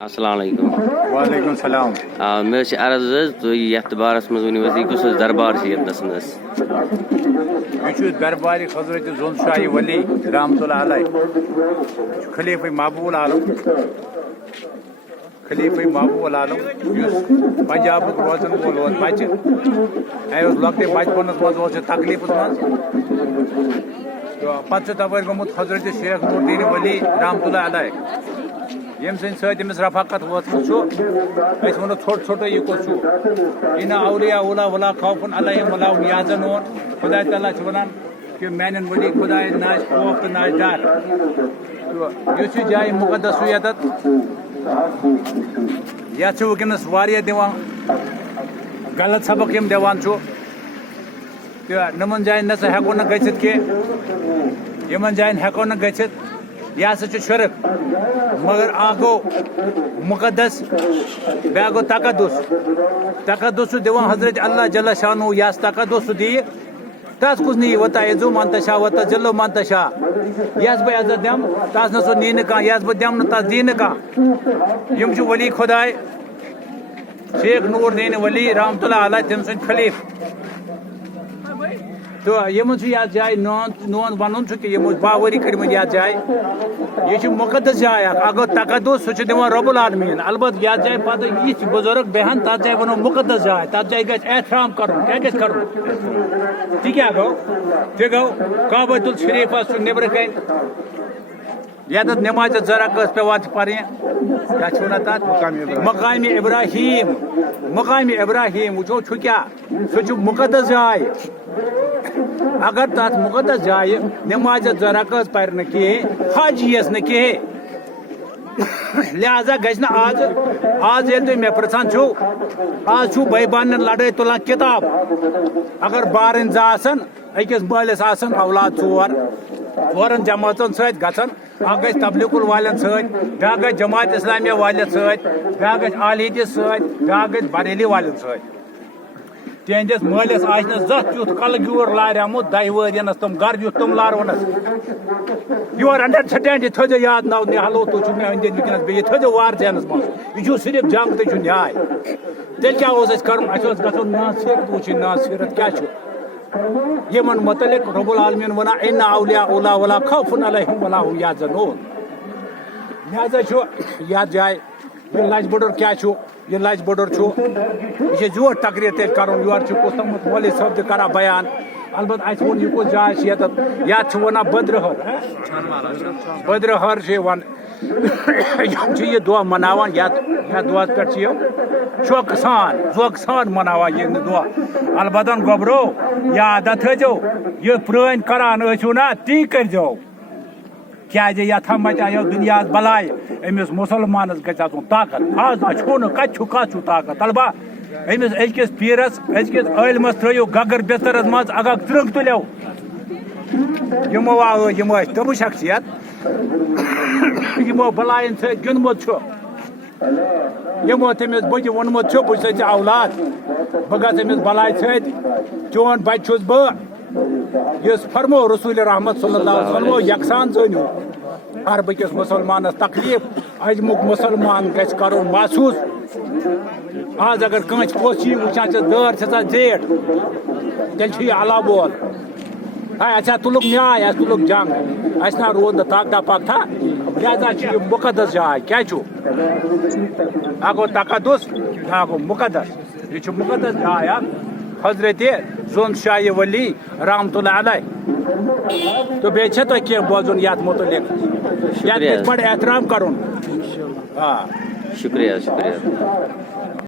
السلام علیکم. وعلیکم السلام. مےٚ چھِ عرض حظ تُہۍ یَتھ بارَس منٛز ؤنِو حظ یہِ کُس حظ دربار چھِ ییٚتہِ نَس حظ. یہ چھُ دربار حضرت زون شاہ ولی رحمۃ اللہ علیہ خلیفہ محبوب العالم یُس پنجابُک روزن وول اوس بچہِ اوس لۄکٹہِ بچپنس منٛز اوس یہِ تکلیٖفس منٛز تہٕ پتہٕ چھُ تپٲرۍ گوٚمُت حضرت شیخ نور الدین ولی رحمۃ اللہ علیہ ییٚمہِ سٕنٛدِ سۭتۍ أمِس رفاقت وٲژمٕژ چھُ أسۍ وَنو ژھوٚٹ ژھوٚٹُے یہِ کُس چھُ اِنَ اولیاء اللہ ولا خوف علیہم ولا هم یحزنون. خدا تعالیٰ چھُ وَنان کہ میانٮ۪ن ؤلی خۄدایَن نہ آسہِ خوف تہٕ نہ آسہِ ڈر. تہٕ یُس یہِ جایہِ مُقدس چھُ ییٚتٮ۪تھ یَتھ چھُ وٕنکٮ۪نَس واریاہ دِوان غلط سبق یِم دِوان چھُ تہٕ یِمن جایَن نسا ہٮ۪کو نہٕ گٔژھِتھ کینٛہہ یِمن جایَن ہٮ۪کو نہٕ گٔژھِتھ یہِ ہسا چھُ شرک. مگر اکھ گوٚو مُقدس بیٛاکھ گوٚو تقدس چھُ دِوان حضرت اللہ جل شانہ یس تقدس سُہ دِیہِ تس کُس نِیہِ وتا یزو منتشا وتا ضلو منتشا یس بہٕ عزت دِمہٕ تس نہ سُہ نی نہٕ کانٛہہ یس بہٕ دِمہٕ نہٕ تس دی نہٕ کانٛہہ. یِم چھِ ولی خۄداے شیخ نور الدین ولی رحمۃ اللہ علیہ تٔمۍ سٕنٛدۍ خلیٖف تہٕ یِمن چھُ یتھ جایہِ نون ونُن چھُ کہِ یِمو باؤری کٔرمٕتۍ یتھ جایہِ یہِ چھِ مُقدس جاے اکھ گوٚو تقدس سُہ چھُ دِوان رۄب العالمیٖن. البتہٕ یتھ جایہِ پتہٕ یِتھۍ بُزرگ بیہن تتھ جایہِ ونو مُقدس جاے تتھ جایہِ گژھِ احترام کرُن. کیاہ گژھِ کرُن تہِ کیاہ گوٚو تہِ گوٚو کعبۃ الشریٖفس چھُ نیبرٕ کنۍ ییٚتٮ۪تھ نمازِ زٕ رکعت پیوان چھِ پرٕنۍ کیاہ چھِ ونان تتھ مقامِ ابراہیم وٕچھو چھُ کیاہ سُہ چھُ مُقدس جاے. اگر تتھ مُقدس جایہِ نمازِ زٕ رکعت پرِ نہٕ کِہیٖنۍ حج یِیَس نہٕ کِہیٖنۍ لہذا گژھِ نہٕ آز ییٚلہِ تُہۍ مےٚ پرژھان چھُو آز چھُو بٲے بارنٮ۪ن لڑٲے تُلان کِتاب. اگر بارٕنۍ زٕ آسن أکِس مٲلِس آسن اولاد ژورن جماژن سۭتۍ گژھن اکھ گژھِ تبلیغُل والٮ۪ن سۭتۍ بیاکھ گژھِ جماعت اسلامیہ والٮ۪ن سۭتۍ بیاکھ گژھِ آل حدیث سۭتۍ بیاکھ گژھِ بریلی والٮ۪ن سۭتۍ. تہنٛدِس مٲلِس آسہِ نہٕ زانٛہہ تیُتھ کلہٕ گیوٗر لاریومُت دہہِ وٲرۍ یِنس تِم گرٕ یُتھ تِم لاروُنس. یو آر انڈرسٹینڈ یہِ تھٲیزیو یاد نو نِہالو تُہۍ چھِو مےٚ أنٛدۍ أنٛدۍ وٕنکیٚنس بیٚیہِ یہِ تھٲیزیو وارٕ ذہنس منٛز یہِ چھُ صرف جنگ تہٕ چھُ نیاے. تیٚلہِ کیاہ اوس اَسہِ کرُن اَسہِ اوس گژھُن ناصیرت وٕچھِنۍ ناصیرت کیاہ چھُ یِمن متعلق رۄب العالمیٖن وَنان اِنَ اولیاء اللہ ولا خوف علیہم ولا هم یحزنون. لہذا چھُ یتھ جایہِ یہِ لجہِ بٔڈُر کیاہ چھُ یہِ لجہِ بٔڈُر چھُ یہِ چھُ زیوٗٹھ تقریٖر تیٚلہِ کرُن یورٕ چھُ کُستامُت مولوی صٲب تہِ کران بیان. البتہ اَسہِ ووٚن یہِ کُس جاے چھِ ییٚتٮ۪تھ یتھ چھِ وَنان بدرہر چھِ یِوان یِم چھِ یہِ دۄہ مناوان یتھ دۄہس پٮ۪ٹھ چھِ یِم ذوقہٕ سان مناوان یہِ دۄہ. البتہ گۄبرو یاد تھٲیزیو یہِ پرٛٲنۍ کران ٲسِو نا تی کٔرۍزیو کیازِ یتھ مچایو دُنیاہس بلاے أمِس مُسلمانس گژھِ آسُن طاقت. آز چھُ نہٕ کتہِ چھُ طاقت. البہ أمِس أزکِس پیٖرس أزکِس عٲلمس ترٲیِو گگر بسترس منٛز اگر ترٛنٛگ تُلیو یِم ٲسۍ تِمہٕ شخصیت یِمو بلاین سۭتۍ گِنٛدمُت چھُ یِمو تٔمِس بٕتھِ ووٚنمُت چھُ بہٕ چھُسے ژےٚ اولاد بہٕ گژھٕ أمِس بلاے سۭتۍ چون بچہِ چھُس بہٕ یُس فرمو رسول رحمت صلی اللہ علیہ وسلم یکسان زٲنِو ہر بٔکِس مُسلمانس تکلیٖف اجمُک مُسلمان گژھِ کرُن محسوٗس. آز اگر کٲنٛسہِ پوٚژھ یی وٕچھان چھِ دٲر چھَسا زیٖٹھ تیٚلہِ چھُ یہِ علاو بول اَسہِ ہا تُلُکھ نیاے اَسہِ تُلُکھ جنگ اَسہِ نہ روٗد نہٕ طاقتا پاکتا. لہذا چھِ یہِ مُقدس جاے. کیاہ چھُ اکھ گوٚو تقدس بیاکھ گوٚو مُقدس. یہِ چھُ مُقدس جاے اکھ حضرت زون شاہ ولی رحمۃ اللہ علیہ. تہٕ بیٚیہِ چھا تۄہہِ کینٛہہ بوزُن یتھ مُتعلق یتھ گژھِ بڑٕ احترام کرُن. شُکریہ.